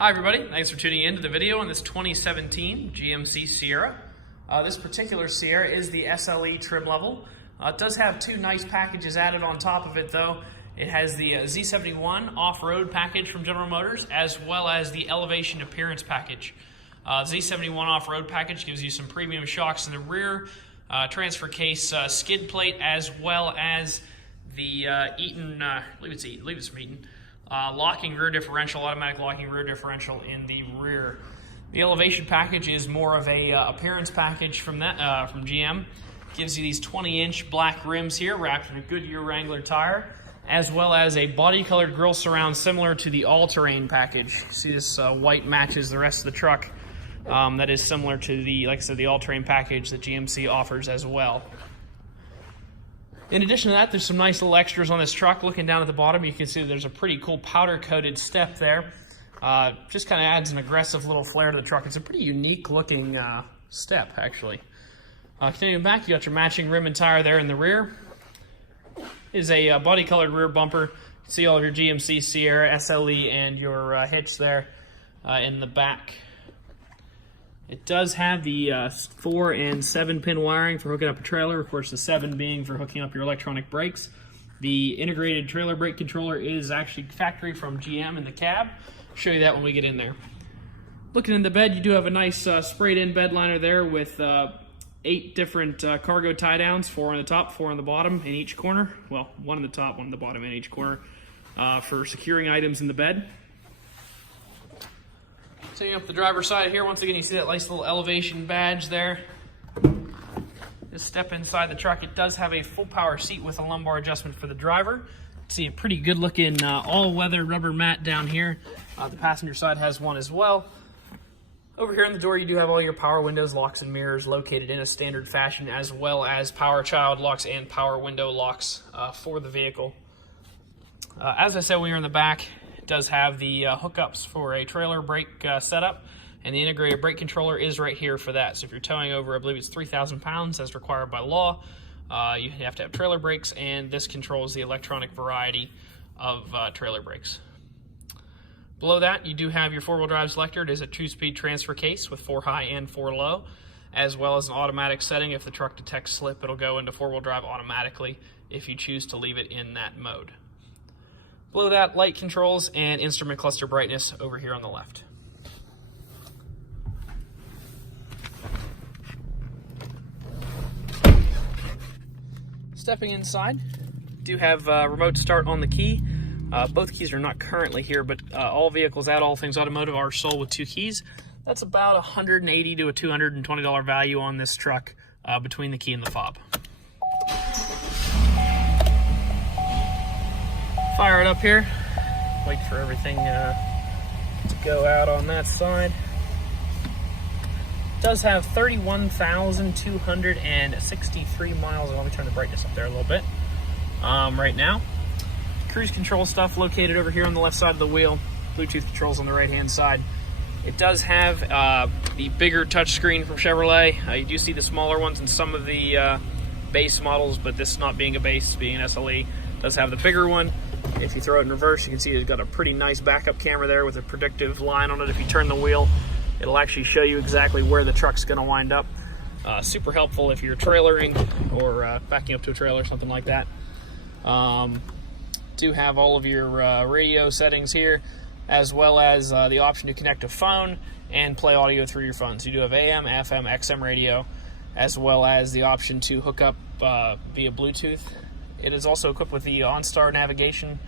Hi everybody, thanks for tuning in to the video on this 2017 GMC Sierra. This particular Sierra is the SLE trim level. It does have two nice packages added on top of it though. It has the Z71 off-road package from General Motors as well as the Elevation Appearance package. Z71 off-road package gives you some premium shocks in the rear, transfer case skid plate, as well as the Eaton, I believe it's from Eaton, locking rear differential, automatic locking rear differential in the rear. The Elevation package is more of a appearance package from GM. Gives you these 20-inch black rims here wrapped in a Goodyear Wrangler tire, as well as a body-colored grille surround similar to the all-terrain package. You see this white matches the rest of the truck. That is similar to the, like I said, the all-terrain package that GMC offers as well. In addition to that, there's some nice little extras on this truck. Looking down at the bottom, you can see there's a pretty cool powder-coated step there. Just kind of adds an aggressive little flair to the truck. It's a pretty unique looking step, actually. Continuing back, you got your matching rim and tire there in the rear. Is a body-colored rear bumper. You can see all of your GMC Sierra, SLE, and your hitch there in the back. It does have the 4 and 7 pin wiring for hooking up a trailer. Of course, the 7 being for hooking up your electronic brakes. The integrated trailer brake controller is actually factory from GM in the cab. I'll show you that when we get in there. Looking in the bed, you do have a nice sprayed-in bed liner there with 8 different cargo tie downs, 4 on the top, 4 on the bottom in each corner. Well, 1 on the top, 1 on the bottom in each corner for securing items in the bed. Setting up the driver's side here, once again you see that nice little Elevation badge there. Just step inside the truck. It does have a full power seat with a lumbar adjustment for the driver. See a pretty good looking all-weather rubber mat down here. The passenger side has one as well. Over here on the door you do have all your power windows, locks, and mirrors located in a standard fashion, as well as power child locks and power window locks for the vehicle. As I said, when you're in the back, does have the hookups for a trailer brake setup, and the integrated brake controller is right here for that. So if you're towing over, I believe it's 3,000 pounds as required by law, you have to have trailer brakes, and this controls the electronic variety of trailer brakes. Below that, you do have your four-wheel drive selector. It is a 2-speed transfer case with 4 high and 4 low, as well as an automatic setting. If the truck detects slip, it'll go into four-wheel drive automatically if you choose to leave it in that mode. Below that, light controls and instrument cluster brightness over here on the left. Stepping inside, do have remote start on the key. Both keys are not currently here, but all vehicles at All Things Automotive are sold with 2 keys. That's about $180 to a $220 value on this truck between the key and the fob. Fire it up here. Wait for everything to go out on that side. It does have 31,263 miles. Let me turn the brightness up there a little bit. Right now, cruise control stuff located over here on the left side of the wheel. Bluetooth controls on the right-hand side. It does have the bigger touchscreen from Chevrolet. You do see the smaller ones in some of the base models, but this not being a base, being an SLE, does have the bigger one. If you throw it in reverse, you can see it's got a pretty nice backup camera there with a predictive line on it. If you turn the wheel, it'll actually show you exactly where the truck's going to wind up. Super helpful if you're trailering or backing up to a trailer, something like that. Do have all of your radio settings here, as well as the option to connect a phone and play audio through your phone. So you do have AM, FM, XM radio, as well as the option to hook up via Bluetooth. It is also equipped with the OnStar navigation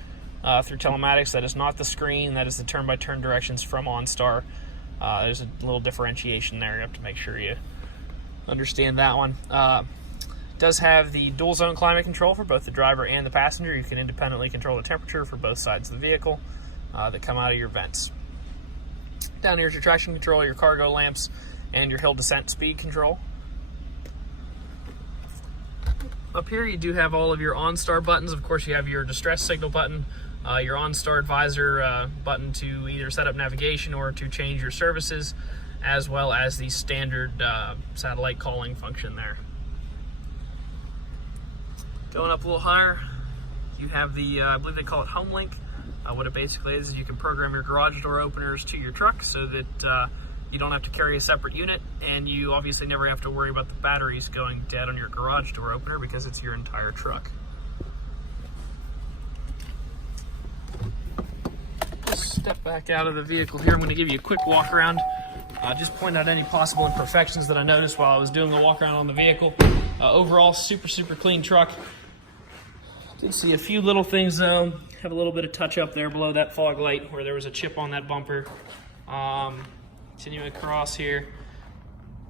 through telematics. That is not the screen, that is the turn-by-turn directions from OnStar. There's a little differentiation there. You have to make sure you understand that one. Does have the dual zone climate control for both the driver and the passenger. You can independently control the temperature for both sides of the vehicle that come out of your vents. Down here is your traction control, your cargo lamps, and your hill descent speed control. Up here you do have all of your OnStar buttons. Of course, you have your distress signal button, your OnStar advisor button to either set up navigation or to change your services, as well as the standard satellite calling function there. Going up a little higher, you have the, I believe they call it HomeLink What it basically is you can program your garage door openers to your truck so that you don't have to carry a separate unit, and you obviously never have to worry about the batteries going dead on your garage door opener because it's your entire truck. Just step back out of the vehicle here. I'm going to give you a quick walk around. Just point out any possible imperfections that I noticed while I was doing the walk around on the vehicle. Overall, super clean truck. Did see a few little things though. Have a little bit of touch up there below that fog light where there was a chip on that bumper. Continuing across here,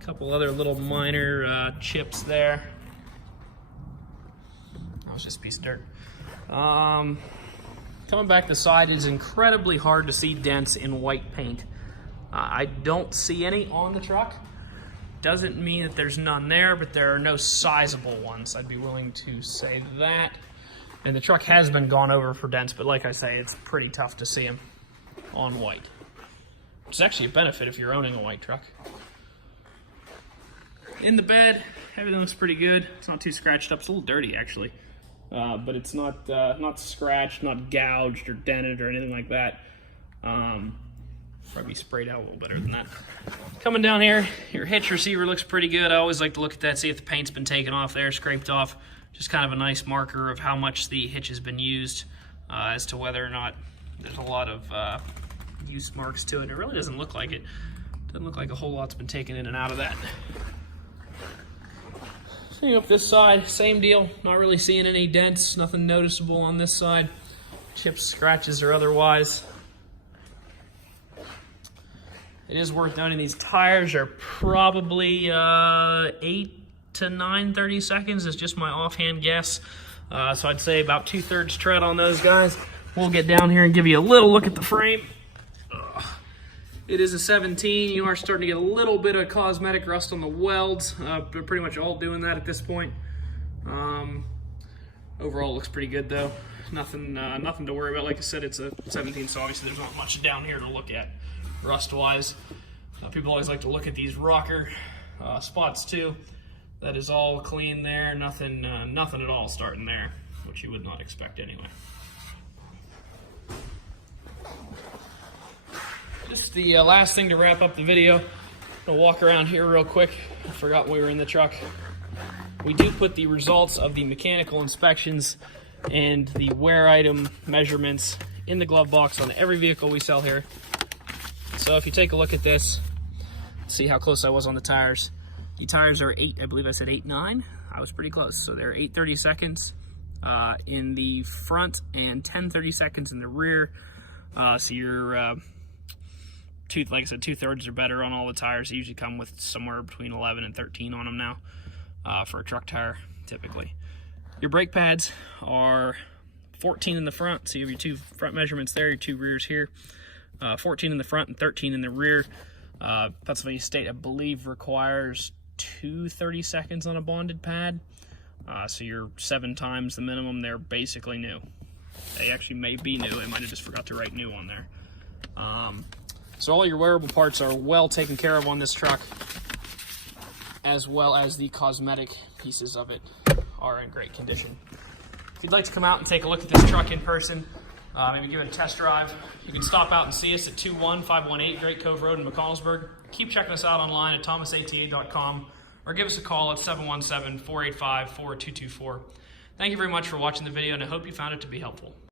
a couple other little minor chips there. That was just a piece of dirt. Coming back the side, it's incredibly hard to see dents in white paint. I don't see any on the truck. Doesn't mean that there's none there, but there are no sizable ones. I'd be willing to say that. And the truck has been gone over for dents, but like I say, it's pretty tough to see them on white. Which is actually a benefit if you're owning a white truck. In the bed, everything looks pretty good. It's not too scratched up. It's a little dirty actually, but it's not scratched, not gouged or dented or anything like that. Probably sprayed out a little better than that. Coming down here, your hitch receiver looks pretty good. I always like to look at that, see if the paint's been taken off there, scraped off. Just kind of a nice marker of how much the hitch has been used, as to whether or not there's a lot of use marks to it. It really doesn't look like it. Doesn't look like a whole lot's been taken in and out of that. Seeing up this side, same deal. Not really seeing any dents, nothing noticeable on this side. Chips, scratches, or otherwise. It is worth noting these tires are probably 8 to 9 30 seconds is just my offhand guess. So I'd say about 2/3 tread on those guys. We'll get down here and give you a little look at the frame. It is a 17. You are starting to get a little bit of cosmetic rust on the welds, but pretty much all doing that at this point. Overall looks pretty good though. Nothing to worry about. Like I said, it's a 17, so obviously there's not much down here to look at rust-wise. People always like to look at these rocker spots too. That is all clean there. Nothing at all starting there, which you would not expect anyway. Just the last thing to wrap up the video. I'll walk around here real quick. I forgot we were in the truck. We do put the results of the mechanical inspections and the wear item measurements in the glove box on every vehicle we sell here. So if you take a look at this, see how close I was on the tires. The tires are 8, I believe I said 8.9. I was pretty close. So they're 8/30 seconds in the front and 10/30 seconds in the rear. So you're, like I said, 2/3 or better on all the tires. They usually come with somewhere between 11 and 13 on them now for a truck tire, typically. Your brake pads are 14 in the front. So you have your 2 front measurements there, your 2 rears here. 14 in the front and 13 in the rear. Pennsylvania State, I believe, requires 2/30 seconds on a bonded pad. So you're 7 times the minimum. They're basically new. They actually may be new. I might have just forgot to write new on there. So all your wearable parts are well taken care of on this truck, as well as the cosmetic pieces of it are in great condition. If you'd like to come out and take a look at this truck in person, maybe give it a test drive, you can stop out and see us at 21518 Great Cove Road in McConnellsburg. Keep checking us out online at thomasata.com or give us a call at 717-485-4224. Thank you very much for watching the video, and I hope you found it to be helpful.